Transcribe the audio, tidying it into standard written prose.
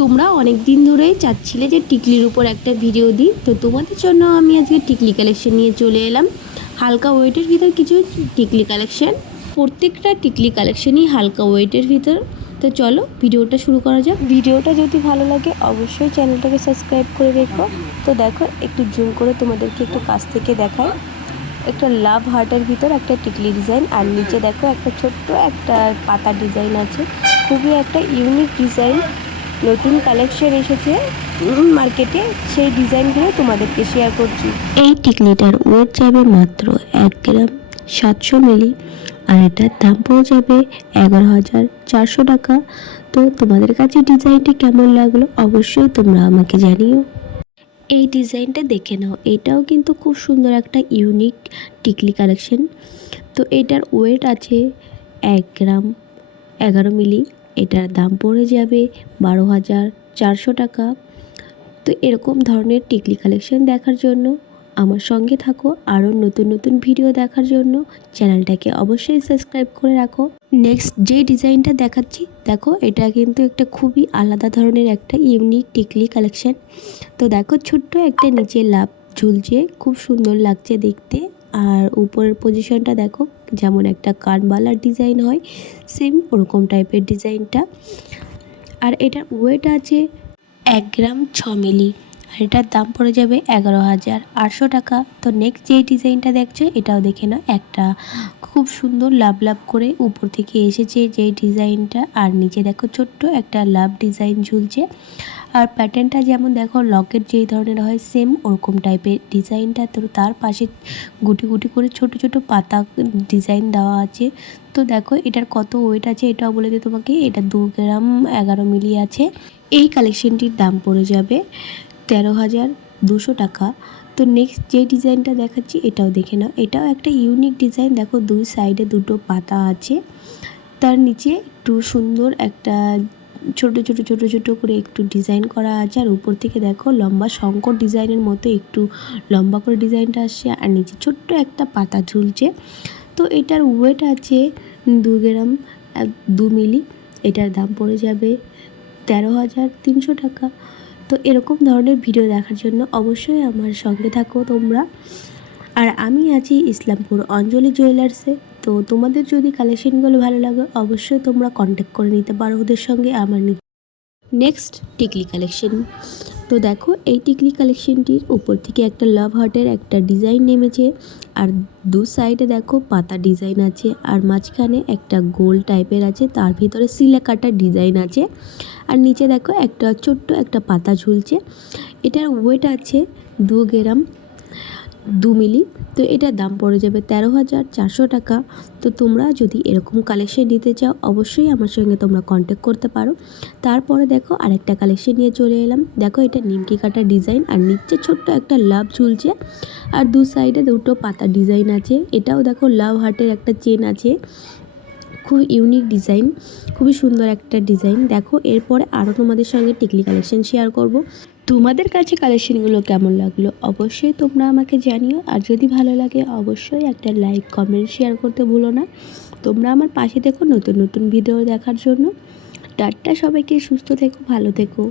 তোমরা অনেক দিন ধরেই চাচ্ছিলে যে টিকলির উপর একটা ভিডিও দিই, তো তোমাদের জন্য আমি আজকে টিকলি কালেকশন নিয়ে চলে এলাম। হালকা ওয়েটের ভিতর কিছু টিকলি কালেকশন, প্রত্যেকটা টিকলি কালেকশনই হালকা ওয়েটের ভিতর। তো চলো ভিডিওটা শুরু করা যাক। ভিডিওটা যদি ভালো লাগে অবশ্যই চ্যানেলটাকে সাবস্ক্রাইব করে রেখো। তো দেখো একটু জুম করে তোমাদেরকে একটু কাছ থেকে দেখায়। একটা লাভ হার্টের ভিতর একটা টিকলি ডিজাইন, আর নিচে দেখো একটা ছোট্ট একটা পাতা ডিজাইন আছে। খুবই একটা ইউনিক ডিজাইন, নতুন কালেকশন এসেছে মার্কেটে, সেই ডিজাইনগুলো তোমাদেরকে শেয়ার করছি। এই টিকলিটার ওয়েট যাবে মাত্র 1 গ্রাম 700 মিলি, আর এটার দাম পড়ে যাবে 11,400 টাকা। তো তোমাদের কাছে ডিজাইনটি কেমন লাগলো অবশ্যই তোমরা আমাকে জানিও। এই ডিজাইনটা দেখে নাও, এটাও কিন্তু খুব সুন্দর একটা ইউনিক টিকলি কালেকশন। তো এটার ওয়েট আছে 1 গ্রাম 11 মিলি, এটার দাম পড়ে যাবে 12,400 টাকা। তো এরকম ধরনের টিকলি কালেকশন দেখার জন্য আমার সঙ্গে থাকো, আরও নতুন নতুন ভিডিও দেখার জন্য চ্যানেলটাকে অবশ্যই সাবস্ক্রাইব করে রাখো। নেক্সট যে ডিজাইনটা দেখাচ্ছি দেখো, এটা কিন্তু একটা খুবই আলাদা ধরনের একটা ইউনিক টিকলি কালেকশন। তো দেখো ছোট্ট একটা নিচে লাভ ঝুলছে, খুব সুন্দর লাগছে দেখতে। আর উপরের পজিশনটা দেখো, যেমন একটা কানবালার ডিজাইন হয় সেম ওরকম টাইপের ডিজাইনটা। আর এটার ওয়েট আছে 1 গ্রাম 6 মিলি, আর এটার দাম পড়ে যাবে 11,800 টাকা। তো নেক্সট যে ডিজাইনটা দেখছো এটাও দেখে নাও, একটা খুব সুন্দর লাভ লাভ করে উপর থেকে এসেছে যে ডিজাইনটা, আর নিচে দেখো ছোট্ট একটা লাভ ডিজাইন ঝুলছে। আর প্যাটার্নটা যেমন দেখো লকেট যেই ধরনের হয় সেম ওরকম টাইপের ডিজাইনটা। তো তার পাশে গুটি গুটি করে ছোট ছোট পাতা ডিজাইন দেওয়া আছে। তো দেখো এটার কত ওয়েট আছে এটাও বলে দিই তোমাকে, এটা 2 গ্রাম 11 মিলি আছে। এই কালেকশনটির দাম পড়ে যাবে 13,200 টাকা। তো নেক্সট যে ডিজাইনটা দেখাচ্ছি এটাও দেখে নাও, এটাও একটা ইউনিক ডিজাইন। দেখো দুই সাইডে দুটো পাতা আছে, তার নিচে একটু সুন্দর একটা ছোট ছোট ছোট ছোট করে একটু ডিজাইন করা আছে। আর উপর থেকে দেখো লম্বা শঙ্কর ডিজাইনের মতো একটু লম্বা করে ডিজাইনটা আসছে, আর নিচে ছোট্ট একটা পাতা ঝুলছে। তো এটার ওয়েট আছে 2 গ্রাম 2 মিলি, এটার দাম পড়ে যাবে 13,300 টাকা। তো এরকম ধরনের ভিডিও দেখার জন্য অবশ্যই আমার সঙ্গে থাকো তোমরা। আর আমি আছি ইসলামপুর অঞ্জলি জুয়েলার্সে। তো তোমাদের যদি কালেকশনগুলো ভালো লাগে অবশ্যই তোমরা কন্ট্যাক্ট করে নিতে পারো ওদের সঙ্গে। আমার নেক্সট টিকলি কালেকশন, তো দেখো এই টিকলি কালেকশনটির উপর থেকে একটা লাভ হার্টের একটা ডিজাইন নেমেছে, আর দু সাইডে দেখো পাতা ডিজাইন আছে, আর মাঝখানে একটা গোল টাইপের আছে, তার ভিতরে সিলা কাটার ডিজাইন আছে। আর নিচে দেখো একটা ছোট্ট একটা পাতা ঝুলছে। এটার ওয়েট আছে 2 গ্রাম 2 মিলি। তো এটার দাম পড়ে যাবে 13,400 টাকা। তো তোমরা যদি এরকম কালেকশন নিতে চাও অবশ্যই আমার সঙ্গে তোমরা কন্ট্যাক্ট করতে পারো। তারপরে দেখো আরেকটা কালেকশন নিয়ে চলে এলাম। দেখো এটা নিমকি কাটা ডিজাইন, আর নিচে ছোট্ট একটা লাভ ঝুলছে, আর দু সাইডে দুটো পাতা ডিজাইন আছে। এটাও দেখো লাভ হার্টের একটা চেন আছে, খুব ইউনিক ডিজাইন, খুবই সুন্দর একটা ডিজাইন। দেখো এরপরে আরও তোমাদের সঙ্গে টিকলি কালেকশন শেয়ার করব। তোমাদের কাছে কালেকশনগুলো কেমন লাগলো অবশ্যই তোমরা আমাকে জানিও। আর যদি ভালো লাগে অবশ্যই একটা লাইক কমেন্ট শেয়ার করতে ভুলো না। তোমরা আমার পাশে থেকো নতুন নতুন ভিডিও দেখার জন্য। টাটা, সবাইকে সুস্থ থেকো, ভালো থেকো।